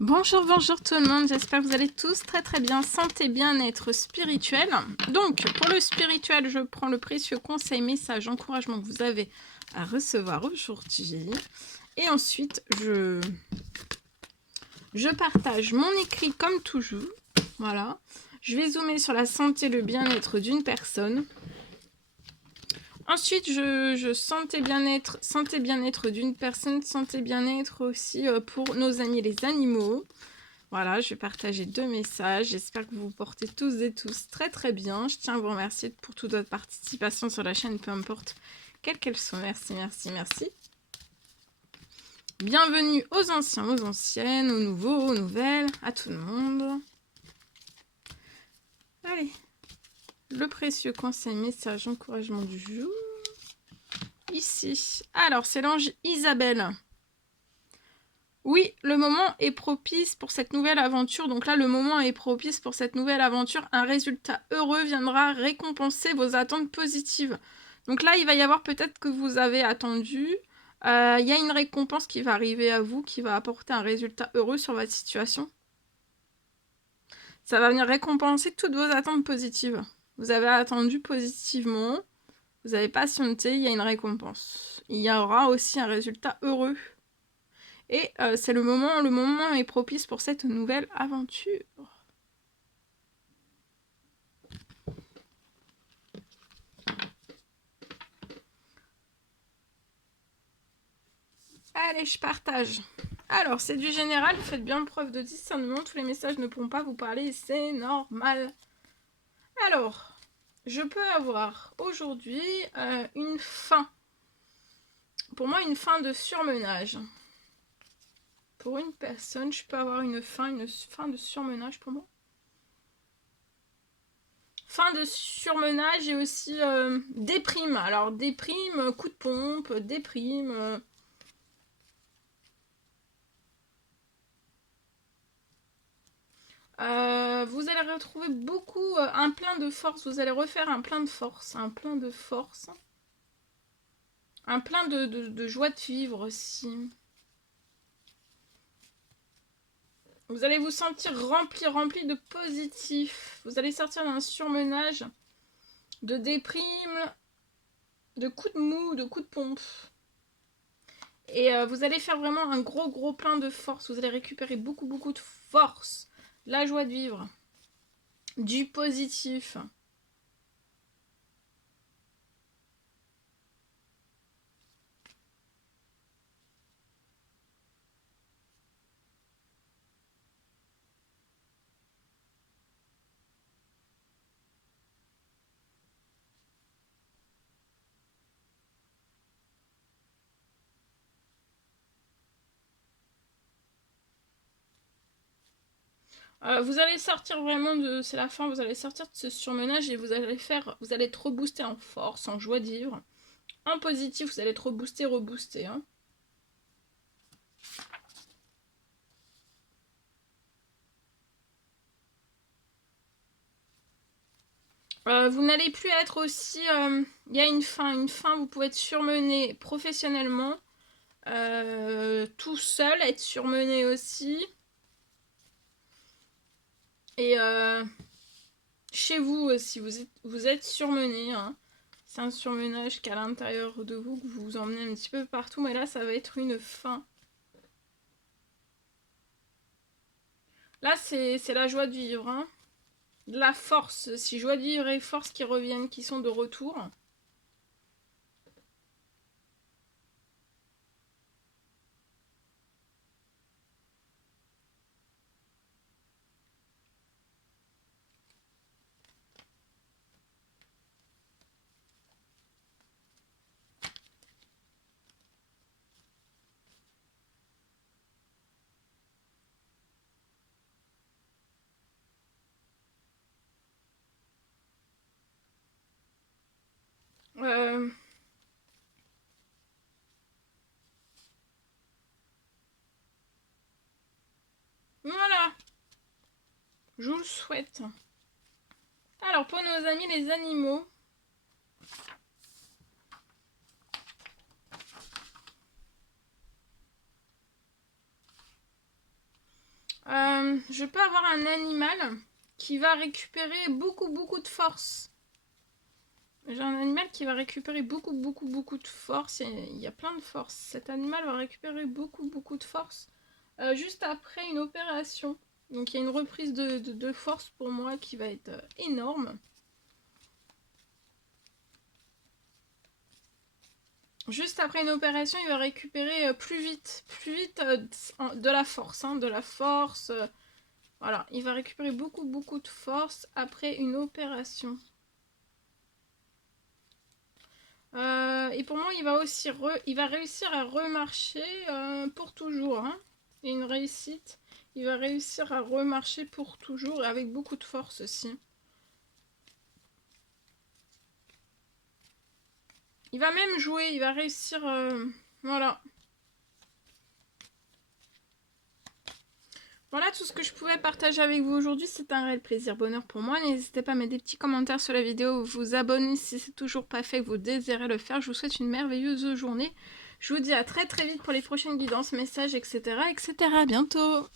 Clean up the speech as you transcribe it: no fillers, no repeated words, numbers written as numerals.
Bonjour, bonjour tout le monde, j'espère que vous allez tous très très bien, santé, bien-être spirituel. Donc, pour le spirituel, je prends le précieux conseil, message, encouragement que vous avez à recevoir aujourd'hui. Et ensuite, je partage mon écrit comme toujours. Voilà. Je vais zoomer sur la santé, le bien-être d'une personne. Ensuite, je santé bien-être d'une personne, santé bien-être aussi pour nos amis les animaux. Voilà, je vais partager 2 messages. J'espère que vous vous portez tous et tous très très bien. Je tiens à vous remercier pour toute votre participation sur la chaîne, peu importe quelle qu'elle soit. Merci, merci, merci. Bienvenue aux anciens, aux anciennes, aux nouveaux, aux nouvelles, à tout le monde. Allez, le précieux conseil, message, encouragement du jour. Ici. Alors, c'est l'ange Isabelle. Oui, le moment est propice pour cette nouvelle aventure. Donc là, le moment est propice pour cette nouvelle aventure. Un résultat heureux viendra récompenser vos attentes positives. Donc là, il va y avoir peut-être que vous avez attendu. Il y a une récompense qui va arriver à vous, qui va apporter un résultat heureux sur votre situation. Ça va venir récompenser toutes vos attentes positives. Vous avez attendu positivement, vous avez patienté, il y a une récompense. Il y aura aussi un résultat heureux. Et c'est le moment est propice pour cette nouvelle aventure. Allez, je partage. Alors, c'est du général, vous faites bien preuve de discernement, tous les messages ne pourront pas vous parler, c'est normal. Alors, je peux avoir aujourd'hui une fin. Pour moi, une fin de surmenage. Pour une personne, je peux avoir une fin de surmenage pour moi. Fin de surmenage et aussi déprime. Alors, déprime, coup de pompe, déprime... vous allez retrouver beaucoup, un plein de force, vous allez refaire un plein de force, un plein de force, un plein de joie de vivre aussi. Vous allez vous sentir rempli de positif, vous allez sortir d'un surmenage, de déprime, de coups de mou, de coups de pompe. Et vous allez faire vraiment un gros plein de force, vous allez récupérer beaucoup de force, la joie de vivre, du positif. Vous allez sortir vraiment de... C'est la fin, vous allez sortir de ce surmenage et vous allez être reboosté en force, en joie de vivre. En positif, vous allez être rebooster. Hein. Vous n'allez plus être aussi... Il y a une fin, vous pouvez être surmené professionnellement. Tout seul, être surmené aussi. Et chez vous aussi, vous êtes surmené. Hein. C'est un surmenage qu'à l'intérieur de vous, que vous vous emmenez un petit peu partout. Mais là, ça va être une fin. Là, c'est la joie de vivre. Hein. De la force. Si joie de vivre et force qui reviennent, qui sont de retour. Voilà. Je vous le souhaite. Alors, pour nos amis les animaux. je peux avoir un animal qui va récupérer beaucoup de force. J'ai un animal qui va récupérer beaucoup de force. Il y a plein de force. Cet animal va récupérer beaucoup de force juste après une opération. Donc il y a une reprise de force pour moi qui va être énorme. Juste après une opération, il va récupérer plus vite de la force. De la force. Voilà, il va récupérer beaucoup de force après une opération. Et pour moi, il va aussi il va réussir à remarcher pour toujours. Hein. Et une réussite. Il va réussir à remarcher pour toujours et avec beaucoup de force aussi. Il va même jouer, il va réussir... voilà. Voilà tout ce que je pouvais partager avec vous aujourd'hui. C'est un réel plaisir, bonheur pour moi. N'hésitez pas à mettre des petits commentaires sur la vidéo, vous abonner si c'est toujours pas fait, que vous désirez le faire. Je vous souhaite une merveilleuse journée. Je vous dis à très vite pour les prochaines guidances, messages, etc. À bientôt.